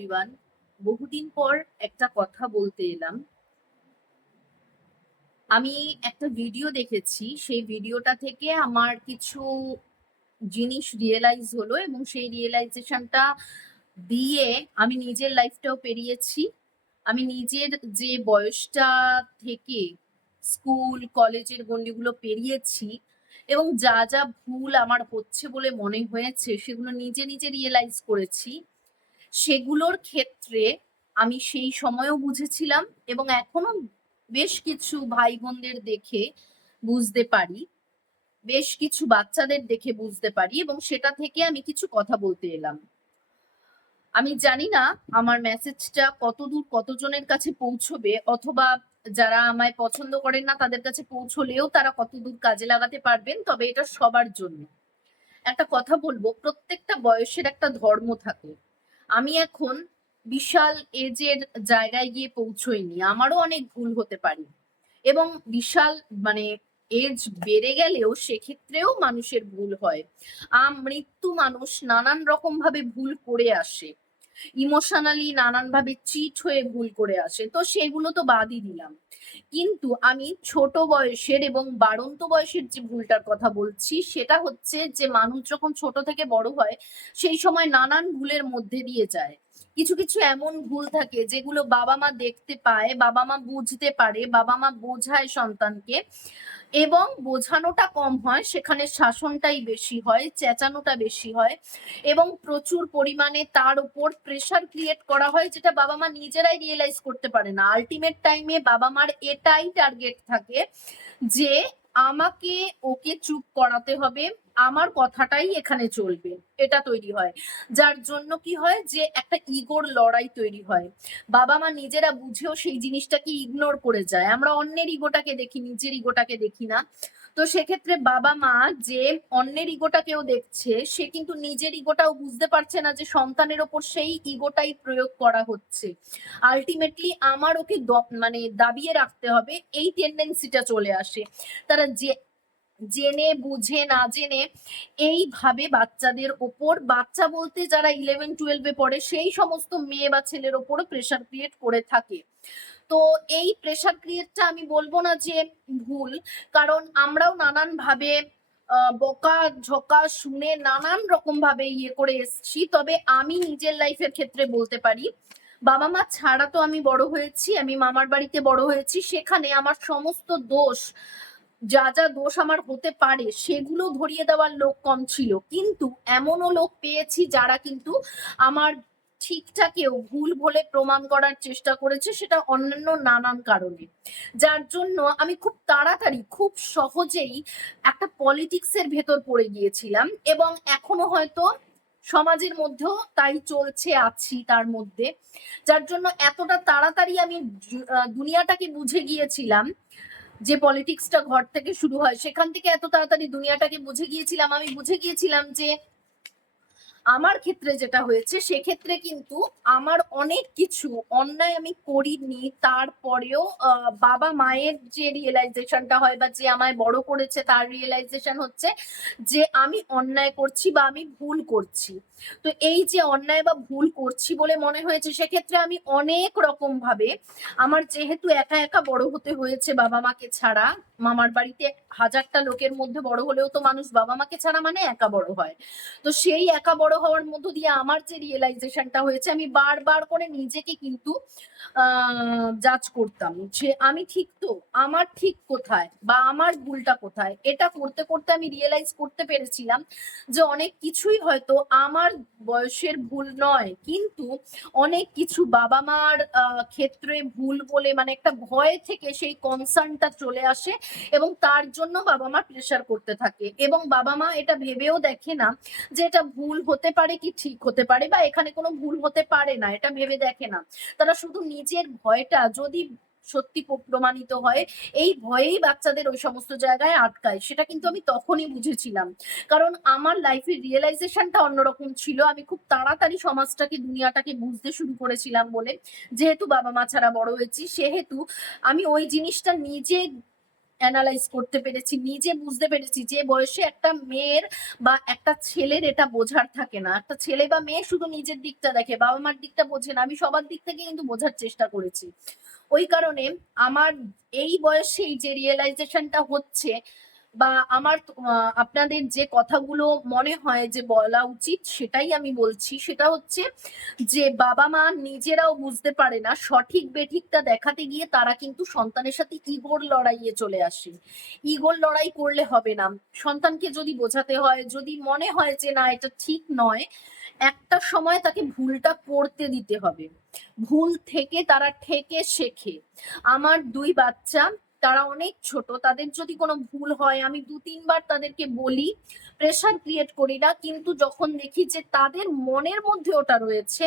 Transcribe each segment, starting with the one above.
Everyone. বহুদিন পর একটা কথা বলতে এলাম। আমি একটা ভিডিও দেখেছি, সেই ভিডিওটা থেকে আমার কিছু জিনিস রিয়েলাইজ হলো এবং সেই রিয়েলাইজেশনটা দিয়ে আমি নিজের লাইফটাও পেরিয়েছি। আমি নিজের যে বয়সটা থেকে স্কুল কলেজের গন্ডিগুলো পেরিয়েছি এবং যা যা ভুল আমার হচ্ছে বলে মনে হয়েছে সেগুলো নিজে নিজে রিয়েলাইজ করেছি। সেগুলোর ক্ষেত্রে আমি সেই সময়েও বুঝেছিলাম এবং এখনো বেশ কিছু ভাই বোনদের দেখে বুঝতে পারি, বেশ কিছু বাচ্চাদের দেখে বুঝতে পারি এবং সেটা থেকে আমি কিছু কথা বলতে এলাম। আমি জানি না আমার মেসেজটা কতদূর কতজনের কাছে পৌঁছবে, অথবা যারা আমায় পছন্দ করেন না তাদের কাছে পৌঁছলেও তারা কতদূর কাজে লাগাতে পারবেন, তবে এটা সবার জন্য। একটা কথা বলবো, প্রত্যেকটা বয়সের একটা ধর্ম থাকে। আমি এখন বিশাল এজের জায়গায় গিয়ে পৌঁছইনি, আমারও অনেক ভুল হতে পারে এবং বিশাল মানে এজ বেড়ে গেলেও সেক্ষেত্রেও মানুষের ভুল হয়। মৃত্যু মানুষ নানান রকম ভাবে ভুল করে আসে, ইমোশনালি নানান ভাবে চিট হয়ে ভুল করে আসে, তো সেগুলো তো বাদই দিলাম। কিন্তু আমি ছোট বয়সের এবং বাড়ন্ত বয়সের যে ভুলটার কথা বলছি সেটা হচ্ছে যে মানুষ যখন ছোট থেকে বড় হয় সেই সময় নানান ভুলের মধ্যে দিয়ে যায়। কিছু কিছু এমন ভুল থাকে যেগুলো বাবা মা দেখতে পায়, বাবা মা বুঝতে পারে, বাবা মা বোঝায় সন্তানকে এবং বোঝানোটা কম হয়, সেখানে শাসনটাই বেশি হয়, চেঁচানোটা বেশি হয় এবং প্রচুর পরিমাণে তার উপর প্রেসার ক্রিয়েট করা হয়, যেটা বাবা মা নিজেরাই রিয়েলাইজ করতে পারে না। আলটিমেট টাইমে বাবা মার এটাই টার্গেট থাকে যে আমাকে ওকে চুপ করাতে হবে, আমার কথাটাই এখানে চলবে, এটা তৈরি হয়। যার জন্য কি হয় যে একটা ইগোর লড়াই তৈরি হয়। বাবা মা নিজেরা বুঝেও সেই জিনিসটাকে ইগনোর করে যায়। আমরা অন্যের ইগোটাকে দেখি, নিজের ইগোটাকে দেখি না। তো সেক্ষেত্রে বাবা মা যে অন্যের ইগোটাকেও দেখছে, সে কিন্তু নিজের ইগোটাও বুঝতে পারছে না যে সন্তানের ওপর সেই ইগোটাই প্রয়োগ করা হচ্ছে। আলটিমেটলি আমার ওকে মানে দাবিয়ে রাখতে হবে, এই টেন্ডেন্সিটা চলে আসে। তারা যে জেনে বুঝে না জেনে এইভাবে বাচ্চাদের ওপর, বাচ্চা বলতে যারা 11-12 পড়ে সেই সমস্ত মেয়ে বা ছেলের ওপরও প্রেসার ক্রিয়েট করে থাকে। তো এই প্রেসার ক্রিয়েটটা আমি বলবো না যে ভুল, কারণ আমরাও নানান ভাবে বকা ঝকা শুনে নানান রকম ভাবে ইয়ে করে এসছি। তবে আমি নিজের লাইফের ক্ষেত্রে বলতে পারি, বাবা মা ছাড়া তো আমি বড় হয়েছি, আমি মামার বাড়িতে বড় হয়েছি, সেখানে আমার সমস্ত দোষ, যা যা দোষ আমার হতে পারে সেগুলো ধরিয়ে দেওয়ার লোক কম ছিল, কিন্তু এমনও লোক পেয়েছি যারা কিন্তু আমার ঠিকঠাকেও ভুল বলে প্রমাণ করার চেষ্টা করেছে, সেটা অন্যান্য নানান কারণে। যার জন্য আমি খুব তাড়াতাড়ি খুব সহজেই একটা পলিটিক্সের ভেতর পড়ে গিয়েছিলাম এবং এখনো হয়তো সমাজের মধ্যেও তাই চলছে, আছি তার মধ্যে। যার জন্য এতটা তাড়াতাড়ি আমি দুনিয়াটাকে বুঝে গিয়েছিলাম, যে পলিটিক্সটা ঘর থেকে শুরু হয় সেখান থেকে এত তাড়াতাড়ি দুনিয়াটাকে বুঝে গিয়েছিলাম। আমি বুঝে গিয়েছিলাম যে আমার ক্ষেত্রে যেটা হয়েছে সেক্ষেত্রে কিন্তু আমার অনেক কিছু অন্যায় আমি করিনি, তারপরেও বাবা মায়ের যে রিয়েলাইজেশনটা হয় বা যে আমায় বড় করেছে তার রিয়েলাইজেশন হচ্ছে যে আমি অন্যায় করছি বা আমি ভুল করছি। তো এই যে অন্যায় বা ভুল করছি বলে মনে হয়েছে, সেক্ষেত্রে আমি অনেক রকম ভাবে, আমার যেহেতু একা একা বড় হতে হয়েছে বাবা মাকে ছাড়া, মামার বাড়িতে হাজারটা লোকের মধ্যে বড় হলেও তো মানুষ বাবা মাকে ছাড়া মানে একা বড় হয়। তো সেই একা বড় হওয়ার মধ্য দিয়ে আমার যে রিয়েলাইজেশনটা হয়েছে, আমি বারবার করে নিজেকে কিন্তু জাজ করতাম যে আমি ঠিক তো, আমার ঠিক কোথায় বা আমার ভুলটা কোথায়। এটা করতে করতে আমি রিয়েলাইজ করতে পেরেছিলাম যে অনেক কিছুই হয়তো আমার বয়সের ভুল নয়, কিন্তু অনেক কিছু বাবা মার ক্ষেত্রে ভুল বলে মানে একটা ভয় থেকে সেই কনসার্নটা চলে আসে এবং তার জন্য বাবা মা প্রেশার করতে থাকে এবং বাবা মা এটা ভেবেও দেখে না যে এটা ভুল হতে পারে কি ঠিক হতে পারে বা এখানে কোনো ভুল হতে পারে না, এটা ভেবে দেখে না। তারা শুধু নিজের ভয়টা যদি সত্যি প্রমাণিত হয়, এই ভয়েই বাচ্চাদের ওই সমস্ত জায়গায় আটকায়। সেটা কিন্তু আমি তখনই বুঝেছিলাম, কারণ আমার লাইফের রিয়েলাইজেশনটা অন্যরকম ছিল। আমি খুব তাড়াতাড়ি সমাজটাকে দুনিয়াটাকে বুঝতে শুরু করেছিলাম বলে, যেহেতু বাবা মা ছাড়া বড় হয়েছি সেহেতু আমি ওই জিনিসটা নিজে অ্যানালাইজ করতে পেরেছি, নিজে বুঝতে পেরেছি যে বয়সে একটা মেয়ের বা একটা ছেলের এটা বোঝার থাকে না। একটা ছেলে বা মেয়ে শুধু নিজের দিকটা দেখে, বাবা মার দিকটা বোঝে না। আমি সবার দিক থেকে কিন্তু বোঝার চেষ্টা করেছি। ওই কারণে আমার এই বয়সেই যে রিয়েলাইজেশনটা হচ্ছে বা আমার আপনাদের যে কথাগুলো মনে হয় যে বলা উচিত সেটাই আমি বলছি, সেটা হচ্ছে যে বাবা মা নিজেরাও বুঝতে পারে না, সঠিক বেঠিকটা দেখাতে গিয়ে তারা কিন্তু সন্তানের সাথে ইগোর লড়াইয়ে চলে আসে। ইগোর লড়াই করলে হবে না। সন্তানকে যদি বোঝাতে হয়, যদি মনে হয় যে না এটা ঠিক নয়, একটা সময় তাকে ভুলটা করতে দিতে হবে। ভুল থেকে তারা ঠেকে শেখে। আমার 2 বাচ্চা, তারা অনেক ছোট, তাদের যদি কোনো ভুল হয় আমি 2-3 বার তাদেরকে বলি, প্রেশার ক্রিয়েট করি না। কিন্তু যখন দেখি যে তাদের মনের মধ্যে ওটা রয়েছে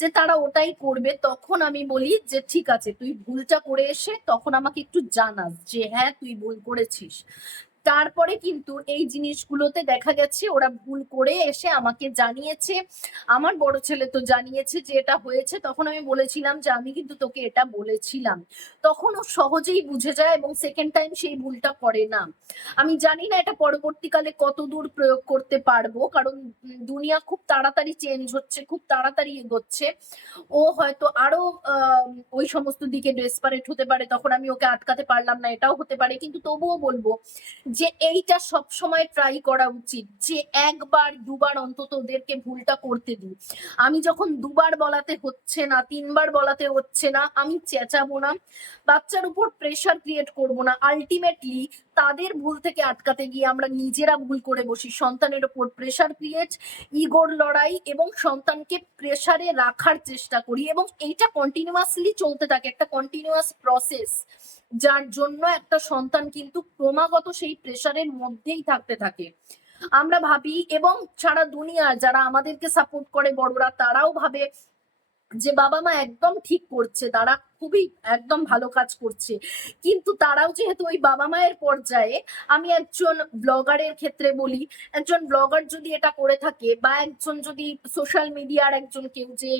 যে তারা ওটাই করবে, তখন আমি বলি যে ঠিক আছে তুই ভুলটা করে এসে তখন আমাকে একটু জানাস যে হ্যাঁ তুই ভুল করেছিস। তারপরে কিন্তু এই জিনিসগুলোতে দেখা গেছে ওরা ভুল করে এসে আমাকে জানিয়েছে। আমার বড় ছেলে তো জানিয়েছে যে এটা হয়েছে, তখন আমি বলেছিলাম যে আমি কিন্তু তোকে এটা বলেছিলাম। তখন ও সহজেই বুঝে যায় এবং সেকেন্ড টাইম সেই ভুলটা করে না। আমি জানি না এটা পরবর্তীকালে কতদূর প্রয়োগ করতে পারবো, কারণ দুনিয়া খুব তাড়াতাড়ি চেঞ্জ হচ্ছে, খুব তাড়াতাড়ি এগোচ্ছে। ও হয়তো আরো ওই সমস্ত দিকে ডেসপারেট হতে পারে, তখন আমি ওকে আটকাতে পারলাম না, এটাও হতে পারে। কিন্তু তবুও বলবো যে এইটা সব সময় ট্রাই করা উচিত যে 1-2 বার অন্তত ওদেরকে ভুলটা করতে দিই। আমি যখন 2 বার বলাতে হচ্ছে না, 3 বার বলাতে হচ্ছে না, আমি চেঁচাবো না, বাচ্চার উপর প্রেশার ক্রিয়েট করব না। আলটিমেটলি তাদের ভুল থেকে আটকাতে গিয়ে আমরা নিজেরা ভুল করে বসি, সন্তানের উপর প্রেশার ক্রিয়েট, ইগোর লড়াই এবং সন্তানকে প্রেশারে রাখার চেষ্টা করি, এবং এইটা কন্টিনিউয়াসলি চলতে থাকে, একটা কন্টিনিউয়াস প্রসেস, যার জন্য একটা সন্তান কিন্তু ক্রমাগত সেই প্রেশারের মধ্যেই থাকতে থাকে। আমরা ভাবি এবং সারা দুনিয়ার যারা আমাদেরকে সাপোর্ট করে বড়রা, তারাও ভাবে যে বাবা মা একদম ঠিক করছে, তারা খুবই একদম ভালো কাজ করছে। কিন্তু তারাও যেহেতু ওই বাবা মায়ের পর্যায়ে, আমি একজন ব্লগারের ক্ষেত্রে বলি, একজন ব্লগার যদি এটা করে থাকে বা একজন যদি সোশ্যাল মিডিয়ার একজন কেউ যে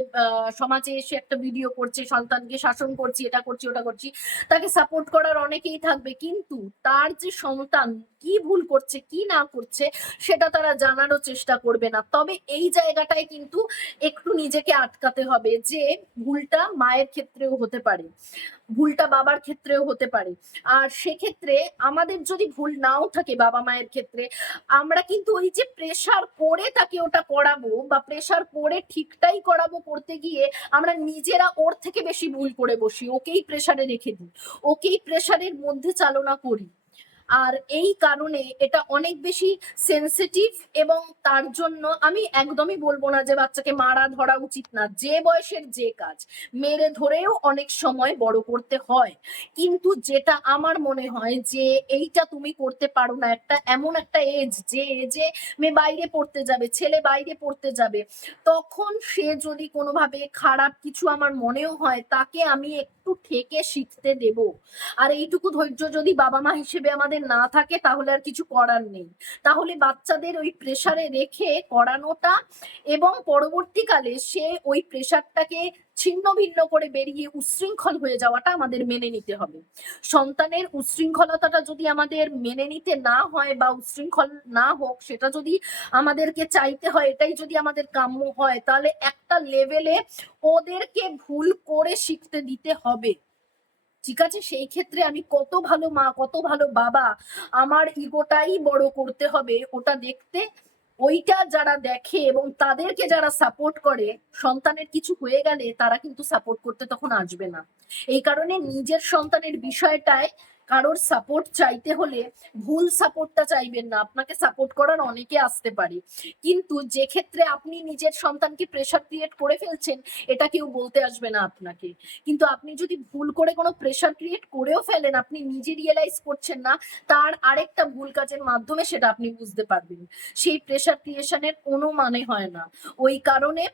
সমাজে এসে একটা ভিডিও করছে, সন্তানকে শাসন করছি, এটা করছি ওটা করছি, তাকে সাপোর্ট করার অনেকেই থাকবে, কিন্তু তার যে সন্তান কি ভুল করছে কি না করছে সেটা তারা জানারও চেষ্টা করবে না। তবে এই জায়গাটায় কিন্তু একটু নিজেকে আটকাতে হবে যে ভুলটা মায়ের ক্ষেত্রেও হতে পারে, ভুলটা বাবার ক্ষেত্রেও হতে পারে। আর সেক্ষেত্রে আমাদের যদি ভুল নাও থাকে বাবা মায়ের ক্ষেত্রে, আমরা কিন্তু ওই যে প্রেশার করে তাকে ওটা করাবো বা প্রেশার করে ঠিকটাই করাবো করতে গিয়ে আমরা নিজেরা ওর থেকে বেশি ভুল করে বসি, ওকেই প্রেশারে রেখে দিই, ওকেই প্রেশারের মধ্যে চালনা করি। আর এই কারণে এটা অনেক বেশি সেনসিটিভ, এবং তার জন্য আমি একদমই বলবো না যে বাচ্চাকে মারা ধরা উচিত না, যে বয়সের যে কাজ মেরে ধরেও অনেক সময় বড় করতে হয়। কিন্তু যেটা আমার মনে হয় যে এইটা তুমি করতে পারো না, একটা এমন একটা এজ, যে এজে মেয়ে বাইরে পড়তে যাবে, ছেলে বাইরে পড়তে যাবে, তখন সে যদি কোনোভাবে খারাপ কিছু আমার মনেও হয়, তাকে আমি একটু ঠেকে শিখতে দেব। আর এইটুকু ধৈর্য যদি বাবা মা হিসেবে আমাদের না থাকে তাহলে আর কিছু করার নেই। তাহলে বাচ্চাদের ওই প্রেসারে রেখে করানোটা এবং পরবর্তীকালে সে ওই প্রেসারটাকে ছিন্ন ভিন্ন করে বেরিয়ে উচ্ছৃঙ্খল হয়ে যাওয়াটা আমাদের মেনে নিতে হবে। সন্তানের উচ্ছৃঙ্খলতাটা যদি আমাদের মেনে নিতে না হয় বা উচ্ছৃঙ্খল না হোক সেটা যদি আমাদেরকে চাইতে হয়, এটাই যদি আমাদের কাম্য হয়, তাহলে একটা লেভেলে ওদেরকে ভুল করে শিখতে দিতে হবে। ঠিক আছে, সেই ক্ষেত্রে আমি কত ভালো মা কত ভালো বাবা, আমার ইগোটাই বড় করতে হবে ওটা দেখতে। ওইটা যারা দেখে এবং তাদেরকে যারা সাপোর্ট করে, সন্তানের কিছু হয়ে গেলে তারা কিন্তু সাপোর্ট করতে তখন আসবে না। এই কারণে নিজের সন্তানের বিষয়টায় কারোর সাপোর্ট চাইতে হলে ভুল সাপোর্টটা চাইবেন না। আপনাকে সাপোর্ট করার অনেকে আসতে পারে, কিন্তু যে ক্ষেত্রে আপনি নিজের সন্তানকে প্রেশার ক্রিয়েট করে ফেলছেন, এটা কেউ বলতে আসবে না আপনাকে। কিন্তু আপনি যদি ভুল করে কোনো প্রেশার ক্রিয়েট করেও ফেলেন, আপনি নিজে রিয়েলাইজ করছেন না, তার আরেকটা ভুল কাজের মাধ্যমে সেটা আপনি বুঝতে পারবেন। সেই প্রেশার ক্রিয়েশনের কোনো মানে হয় না। ওই কারণে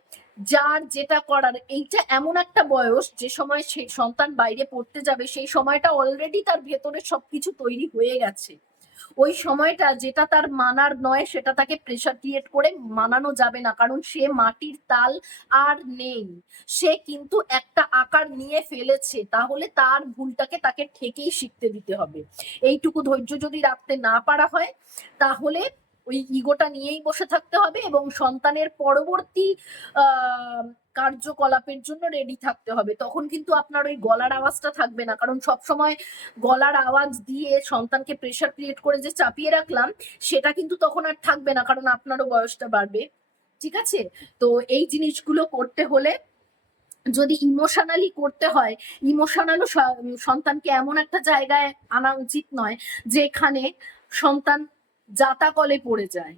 যার যেটা করার, এইটা এমন একটা বয়স যে সময় সেই সন্তান বাইরে পড়তে যাবে, সেই সময়টা অলরেডি তার ভেতরে সবকিছু তৈরি হয়ে গেছে। ওই সময়টা যেটা তার মানার নয় সেটা তাকে প্রেশার ক্রিয়েট করে মানানো যাবে না, কারণ সে মাটির তাল আর নেই। সে কিন্তু একটা আকার নিয়ে ফেলেছে, তাহলে তার ভুলটাকে তাকে ঠেকেই শিখতে দিতে হবে। এইটুকু ধৈর্য যদি রাখতে না পারা হয়, তাহলে ওই ইগোটা নিয়েই বসে থাকতে হবে এবং সন্তানের পরবর্তী কার্যকলাপের জন্য রেডি থাকতে হবে। তখন কিন্তু আপনার ওই গলার আওয়াজটা থাকবে না, কারণ সবসময় গলার আওয়াজ দিয়ে সন্তানকে প্রেশার ক্রিয়েট করে যে চাপিয়ে রাখলাম, সেটা কিন্তু তখন আর থাকবে না, কারণ আপনারও বয়সটা বাড়বে। ঠিক আছে? তো এই জিনিসগুলো করতে হলে, যদি ইমোশনালি করতে হয়, ইমোশনালও সন্তানকে এমন একটা জায়গায় আনা উচিত নয় যেখানে সন্তান জাতাকলে পড়ে যায়।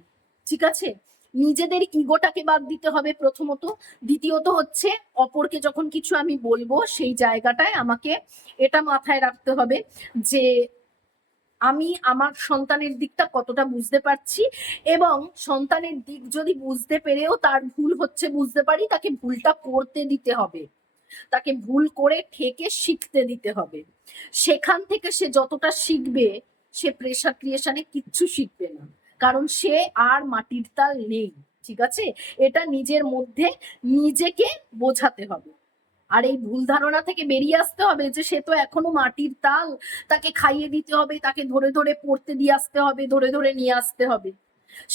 ঠিক আছে? নিজেদের ইগোটাকে বাদ দিতে হবে প্রথমত। দ্বিতীয়ত হচ্ছে, অপরকে যখন কিছু আমি বলবো সেই জায়গাটায় আমাকে এটা মাথায় রাখতে হবে যে আমি আমার সন্তানের দিকটা কতটা বুঝতে পারছি, এবং সন্তানের দিক যদি বুঝতে পেরেও তার ভুল হচ্ছে বুঝতে পারি, তাকে ভুলটা করতে দিতে হবে, তাকে ভুল করে ঠেকে শিখতে দিতে হবে। সেখান থেকে সে যতটা শিখবে, সে প্রেশার ক্রিয়েশনে কিচ্ছু শিখবে না, কারণ সে আর মাটির তাল নেই। ঠিক আছে? এটা নিজের মধ্যে নিজেকে বোঝাতে হবে। আর এই ভুল ধারণা থেকে বেরিয়ে আসতে হবে যে সে তো এখনো মাটির তাল, তাকে খাইয়ে দিতে হবে, তাকে ধরে ধরে পড়তে দিয়ে আসতে হবে, ধরে ধরে নিয়ে আসতে হবে।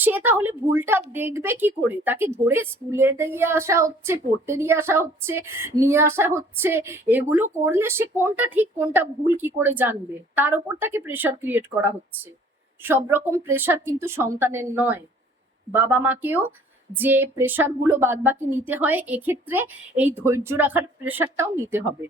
সে তাহলে ভুলটা দেখবে কি করে? তাকে ধরে স্কুলে দিয়ে আসা হচ্ছে, পড়তে দিয়ে আসা হচ্ছে, নিয়ে আসা হচ্ছে, এগুলো করলে সে কোনটা ঠিক কোনটা ভুল কি করে জানবে? তার উপর তাকে প্রেশার ক্রিয়েট করা হচ্ছে। সব রকম প্রেশার কিন্তু সন্তানের নয়। বাবা মাকেও যে প্রেশার গুলো বাদ বাকি নিতে হয়, এক্ষেত্রে এই ধৈর্য রাখার প্রেশারটাও নিতে হবে।